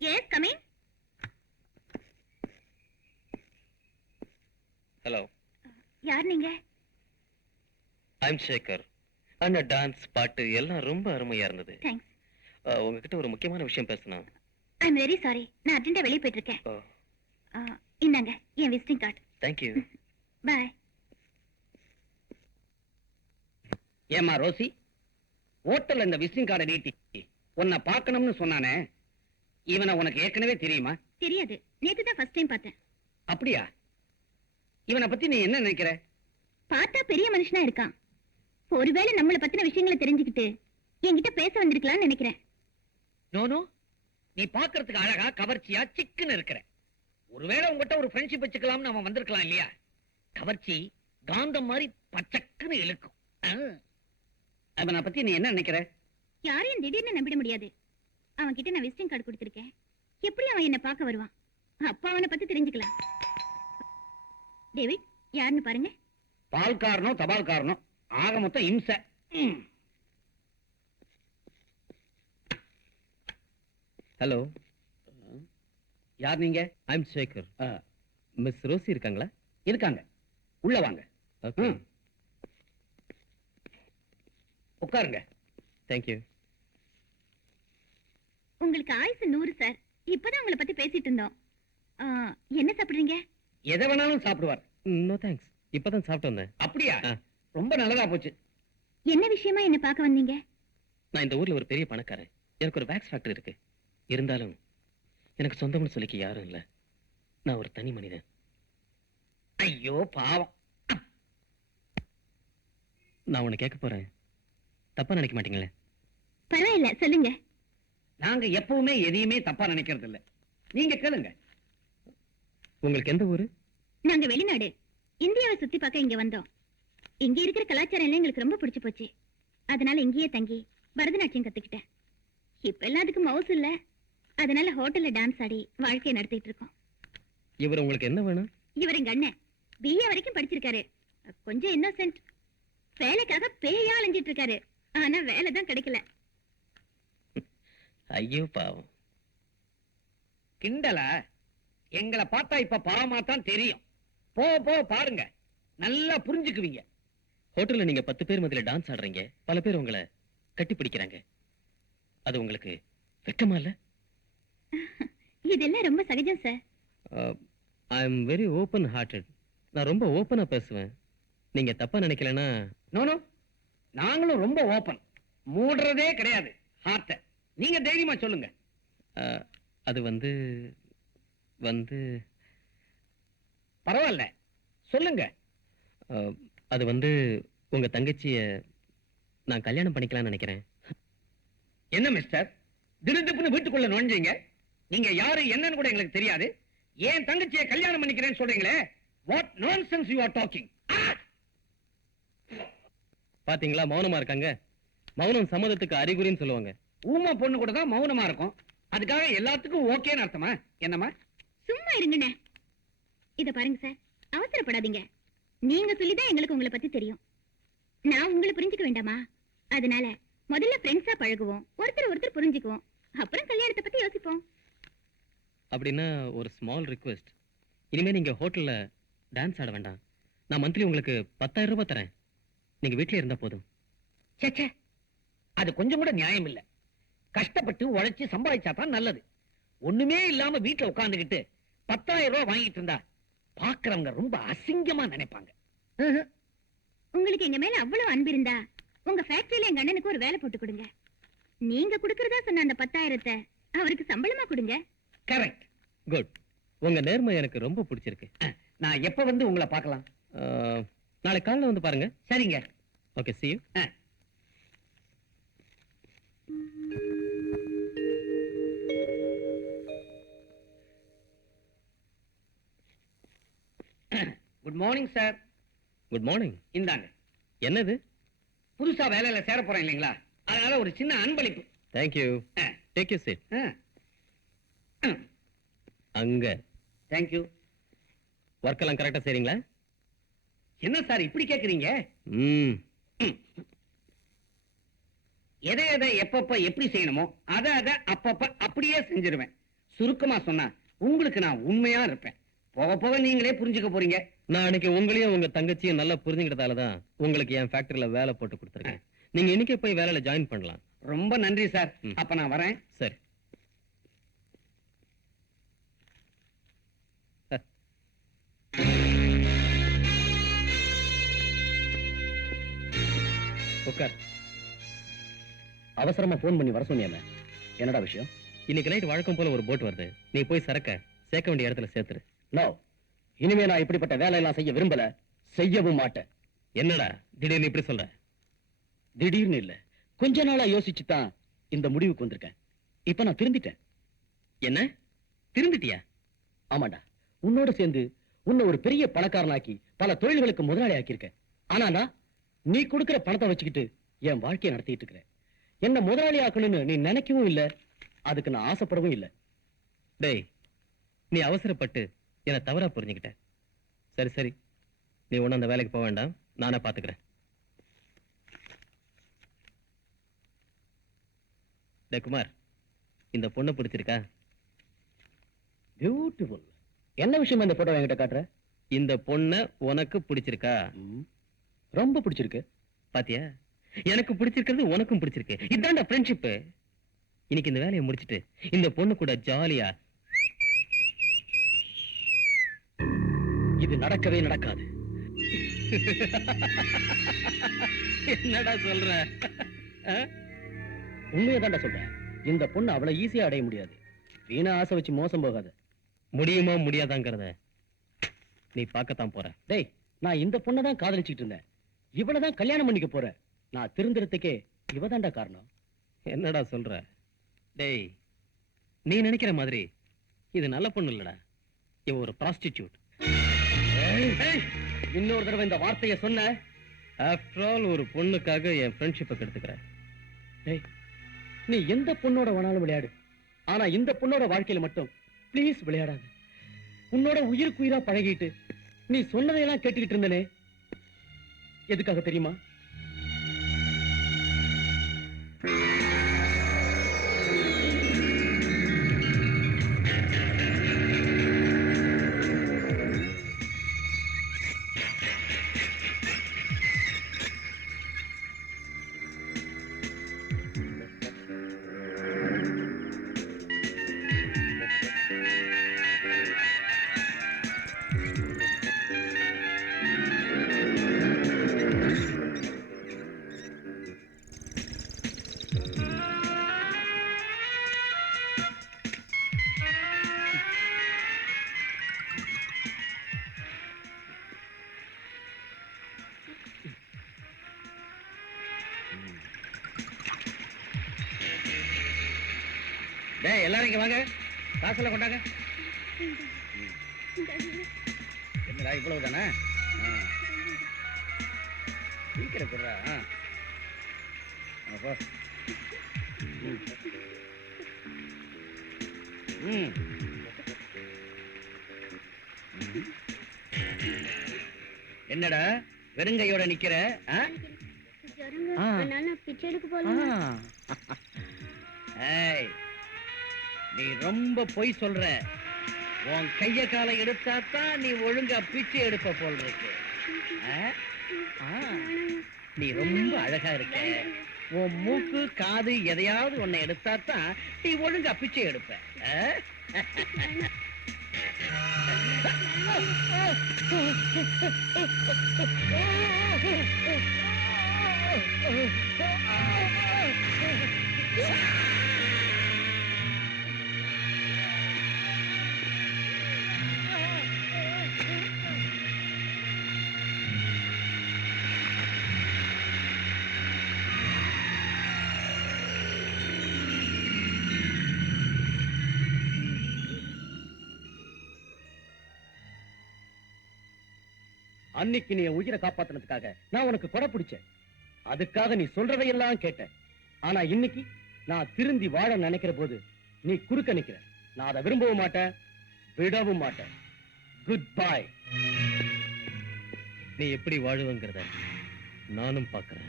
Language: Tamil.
Yes, coming. ஹலோ, யார் நீங்க? ஐம் சேகர். அந்த டான்ஸ் பாட்டு எல்லாம் ரொம்ப அருமையா இருந்தது. தேங்க்ஸ். உங்ககிட்ட ஒரு முக்கியமான விஷயம் பேசணும். I am very sorry. நான் அர்ஜென்ட்டா வெளியே போயிட்டு இருக்கேன். இந்தாங்க என் விசிட்டிங் கார்டு. தேங்க்யூ. பை. ஏமா ரோசி, ஹோட்டல்ல இந்த விசிட்டிங் கார்டை நீட்டி உன்னை பார்க்கணும்னு சொன்னானே, இவனை உனக்கு ஏற்கனவே தெரியுமா? தெரியாது. நேத்து தான் ஃபர்ஸ்ட் டைம் பார்த்தேன். அப்படியா? இவனை பத்தி நீ என்ன நினைக்கிற? பார்த்தா பெரிய மனுஷனா இருக்கான். ஒருவேளை நம்மள பத்தின விஷயங்களை தெரிஞ்சுக்கிட்டு என்கிட்ட பேச வந்திருக்கலாம்னு நினைக்கிறேன். நோ, நீ பாக்குறதுக்கு அழகா கவர்ச்சியா சிக்குன்னு இருக்கிற. ஒருவேளை உங்ககிட்ட ஒரு ஃப்ரெண்ட்ஷிப் வச்சுக்கலாம்னு அவன் வந்திருக்கலாம் இல்லையா? கவர்ச்சி காந்தம் மாதிரி பச்சக்குன்னு இழுக்கும். அவனை பத்தி நீ என்ன நினைக்கிற? யாரையும் திடீர்னு நம்பிட முடியாது. அவன் கிட்ட நான் விசிட்டிங் கார்டு கொடுத்திருக்கேன். எப்படி அவன் என்ன பார்க்க வருவான்? அப்பா அவனை பத்தி தெரிஞ்சுக்கலாம். டேவிட், யாருன்னு பாருங்க. பால்காரனோ தபால்காரனோ, ஆக மொத்தம் இம்சை. ஹலோ, யார் நீங்க? ஐம் சேகர். மிஸ் ரோசி இருக்காங்களா? இருக்காங்க, உள்ள வாங்க. ஓகே, உட்காருங்க. தேங்க்யூ. உங்களுக்கு ஆயுசு 100 சார். இப்பதான் உங்களை பத்தி பேசிட்டு இருந்தோம். என்ன சாப்பிடுறீங்க? எதை வேணாலும் சாப்பிடுவார். நோ தேங்க்ஸ், இப்பதான் சாப்பிட்டு வந்தேன். அப்படியா? ரொம்ப நல்லதா போச்சு. என்ன விஷயமா என்ன பார்க்க வந்தீங்க? நான் இந்த ஊர்ல ஒரு பெரிய பணக்காரன். எனக்கு ஒரு வேக்ஸ் ஃபேக்டரி இருக்கு. இருந்தாலும் எனக்கு சொந்தம்னு சொல்லிக்க யாரும் இல்ல. நான் ஒரு தனி மனிதன். ஐயோ பாவம். நான் உன்னை கேட்க போறேன், தப்பா நினைக்க மாட்டீங்களே? பரவாயில்ல, சொல்லுங்க. நாங்க எப்பவுமே எதையுமே தப்பா நினைக்கிறது இல்ல. நீங்க கேளுங்க. உங்களுக்கு எந்த ஊரு? நாங்க வெளிநாடு. இந்தியாவை சுத்தி பார்க்க இங்க வந்தோம். இங்க இருக்கிற கலாச்சாரம் எல்லாம் எங்களுக்கு ரொம்ப பிடிச்சு போச்சு. அதனால இங்கேயே தங்கி பரதநாட்டியம் கத்துக்கிட்டேன். இப்ப எல்லாத்துக்கும் மவுஸ் இல்ல. அதனால ஹோட்டல்ல டான்ஸ் ஆடி வாழ்க்கையை நடத்திட்டு இருக்கோம். இவர் உங்களுக்கு என்ன வேணும்? இவர் எங்க அண்ணன். BA வரைக்கும் படிச்சிருக்காரு. கொஞ்சம் இன்னோசென்ட். வேலைக்காக பேயா அலைஞ்சிட்டு இருக்காரு. ஆனா வேலை தான் கிடைக்கல. ஐயோ பாவம். கிண்டலா? எங்களை பார்த்தா இப்ப பாவமா தான் தெரியும். போ பாருங்க, நல்லா புரிஞ்சுக்குவீங்க. ஹோட்டல்ல நீங்க 10 பேர் மத்தியில டான்ஸ் ஆடுறீங்க. பல பேர் உங்களை கட்டி பிடிக்கிறாங்க. அது உங்களுக்கு வெட்கமா இல்ல? இதெல்லாம் ரொம்ப சகஜம் sir. I am very open hearted. நான் ரொம்ப ஓபனா பேசுவேன். நீங்க தப்பா நினைக்கலன்னா? நோ, நாங்களும் ரொம்ப ஓபன். மூடுறதே கிடையாது ஹார்ட்ட. நீங்க தைரியமா சொல்லுங்க. அது வந்து பரவாயில்ல, சொல்லுங்க. அது வந்து உங்க தங்கச்சிய நான் கல்யாணம் பண்ணிக்கலாம்னு நினைக்கிறேன். என்ன மிஸ்டர், திடுதிப்புன்னு வீட்டுக்குள்ள நுழைஞ்சீங்க? நீங்க யாரு என்னன்னு கூட எங்களுக்கு தெரியாது. ஏன் தங்கச்சியை கல்யாணம் பண்ணிக்கிறேன்னு சொல்றீங்களே? What nonsense you are talking? பாத்தீங்களா, மௌனமா இருக்காங்க. மௌனம் சம்மதத்துக்கு அறிகுறின்னு சொல்லுவாங்க. ஊமை பொண்ணு கூட தான் மௌனமா இருக்கும். அதுக்காக எல்லாத்துக்கும் ஓகேன்னு அர்த்தமா? என்னமா? சும்மா இருங்கண்ணே. இத பாருங்க சார், அவசரப்படாதீங்க. நீங்க சொல்லிதான் எங்களுக்கு உங்களை பத்தி தெரியும். நான் உங்களை புரிஞ்சுக்க வேண்டாமா? அதனால முதல்ல ஃப்ரெண்ட்ஸா பழகுவோம், ஒருத்தர் புரிஞ்சுக்குவோம், அப்புறம் கல்யாணத்தை பத்தி யோசிப்போம். அப்படின்னா ஒரு ஸ்மால் ரிக்வெஸ்ட். இனிமே நீங்க ஹோட்டல்ல டான்ஸ் ஆட வேண்டாம். நான் மந்த்லி உங்களுக்கு 10,000 ரூபாய் தரேன். நீங்க வீட்லயே இருந்தா போதும். சே, அது கொஞ்சம் கூட நியாயம் இல்ல. கஷ்டப்பட்டு உழைச்சு சம்பாதிச்சா தான் நல்லது. ஒண்ணுமே இல்லாம வீட்டுல உட்கார்ந்துகிட்டு 10,000 ரூபாய் வாங்கிட்டு இருந்தா பாக்குறவங்க ரொம்ப அசிங்கமா நினைப்பாங்க. உங்களுக்கு எங்க மேல அவ்வளவு அன்பு இருந்தா உங்க ஃபேக்டரியில எங்க அண்ணனுக்கு ஒரு வேலை போட்டு கொடுங்க. நீங்க கொடுக்கறதா சொன்ன அந்த 10,000 அவருக்கு சம்பளமா கொடுங்க. கரெக்ட். குட். உங்க நேர்மை எனக்கு ரொம்ப பிடிச்சிருக்கு. நான் எப்ப வந்து உங்களை பார்க்கலாம்? நாளை காலையில வந்து பாருங்க. சரிங்க. Okay, see you. Good morning sir. Good morning. இந்தாங்க. என்னது? புதுசா வேலையில சேர போறேன் இல்லைங்களா, அதனால ஒரு சின்ன அன்பளிப்பு. Thank you. Take your seat. அங்க. Thank you. ஒர்க் எல்லாம் கரெக்டா செய்றீங்களா? என்ன சார் இப்படி கேக்குறீங்க? எதை எப்பப்ப எப்படி செய்யணுமோ அதை அப்பப்ப அப்படியே செஞ்சிருவேன். சுருக்கமா சொன்னா உங்களுக்கு நான் உண்மையா இருப்பேன். போக போக நீங்களே புரிஞ்சுக்க போறீங்க. நான் அன்னைக்கு உங்களையும் உங்க தங்கச்சியும் நல்லா புரிஞ்சுக்கிட்டதாலதான் உங்களுக்கு என் ஃபேக்டரியில வேலை போட்டு கொடுத்துருக்கேன். நீங்க இன்னைக்கே போய் வேலையில ஜாயின் பண்ணலாம். ரொம்ப நன்றி சார். ம். அப்ப நான் வரேன். சரி. உட்கார். அவசரமா போன் பண்ணி வர சொன்னியல, என்னடா விஷயம்? இன்னைக்கு நைட் வழக்கம் போல ஒரு போட் வருது. நீ போய் சரக்க சேர்க்க வேண்டிய இடத்துல சேர்த்துரு. நோ, இனிமே நான் இப்படிப்பட்ட வேலையெல்லாம் செய்ய விரும்பல, செய்யவும் மாட்டேன். என்னடா திடீர்னு இப்படி சொல்ற? திடீர்னு இல்ல, கொஞ்ச நாளா யோசிச்சு தான் இந்த முடிவுக்கு வந்திருக்கேன். இப்ப நான் திருந்திட்டேன். என்ன திரும்பிட்டியா? ஆமாண்டா, உன்னோட சேர்ந்து உன்னை ஒரு பெரிய பணக்காரனாக்கி பல தொழில்களுக்கு முதலாளி ஆக்கியிருக்கேன். ஆனா நான் நீ கொடுக்கிற பணத்தை வச்சுக்கிட்டு என் வாழ்க்கையை நடத்திட்டு இருக்கிறேன். என்ன முதலாளி ஆக்கணும்னு நீ நினைக்கவும் இல்ல, அதுக்கு நான் ஆசைப்படவும் இல்ல. டேய், நீ அவசரப்பட்டு என்ன தவறா புரிஞ்சுக்கிட்ட. சரி சரி, நீ ஒன்னும் அந்த வேலைக்கு போக வேண்டாம், நானே பாத்துக்கிறேன். டேய் குமார், இந்த பொண்ணை பிடிச்சிருக்கா? பியூட்டிஃபுல். என்ன விஷயம் இந்த போட்டோ என்கிட்ட காட்டுற? இந்த பொண்ணை உனக்கு பிடிச்சிருக்கா? ரொம்ப பிடிச்சிருக்கு. பாத்தியா, எனக்கு பிடிச்சிருக்கிறது உனக்கும் பிடிச்சிருக்கு. இதான்டா ஃப்ரெண்ட்ஷிப். இன்னைக்கு இந்த வேலையை முடிச்சிட்டு இந்த பொண்ணு கூட ஜாலியா. இது நடக்கவே நடக்காது. என்னடா சொல்ற? உண்மையதான்டா சொல்றேன். இந்த பொண்ணு அவ்வளவு ஈஸியா அடைய முடியாது. வீணா ஆசை வச்சு மோசம் போகாது. முடியுமா முடியாதாங்கிறத நீ பார்க்கத்தான் போற. டேய், நான் இந்த பொண்ணை தான் காதலிச்சுட்டு இருந்தேன். இவளதான் கல்யாணம் பண்ணிக்க போறேன். நான் திருந்துறதுக்கே இவதான்டா காரணம். என்னடா சொல்ற? டேய், நீ நினைக்கிற மாதிரி இது நல்ல பொண்ணு இல்லடா. இவ ஒரு ப்ராஸ்டிடியூட். இன்னொரு தடவை இந்த வார்த்தையை சொன்ன, ஆஃப்டர் ஆல் ஒரு பொண்ணுக்காக என் ஃப்ரெண்ட்ஷிப்பை கெடுத்துக்கிறேன். டேய், நீ எந்த பொண்ணோட வேணாலும் விளையாடு. ஆனா இந்த பொண்ணோட வாழ்க்கையில மட்டும் ப்ளீஸ் விளையாடாது. உன்னோட உயிருக்கு உயிரா பழகிட்டு நீ சொன்னதையெல்லாம் கேட்டுக்கிட்டு இருந்தனே, எதுக்காக தெரியுமா? டேய், எல்லாரும் இங்க வாங்க. காசெல்லாம் கொண்டாங்க. என்னடா இவ்வளவு தானே? சீக்கிரம் கொடுறா. போ. என்னடா வெறுங்கையோட நிக்கிற? ஏய், நீ ரொம்ப பொய் சொல்ற. உன் கைய காலை எடுத்தாத்தான் நீ ஒழுங்கா பிச்சை எடுப்ப போல் இருக்கு. நீ ரொம்ப அழகா இருக்க. உன் மூக்கு காது எதையாவது உன்னை எடுத்தாத்தான் நீ ஒழுங்கா பிச்சை எடுப்ப. அன்னைக்கு நீ என் உயிரை காப்பாத்தினதுக்காக நான் உனக்கு கொடை பிடிச்சேன். அதுக்காக நீ சொல்றதையெல்லாம் கேட்டேன். ஆனா இன்னைக்கு நான் திருந்தி வாழ நினைக்கிற போது நீ குறுக்க நிக்கிற. நான் அதை விரும்பவும் மாட்டேன், விடவும் மாட்டேன். Good bye. நீ எப்படி வாழுவங்கிறத நானும் பார்க்கிறேன்.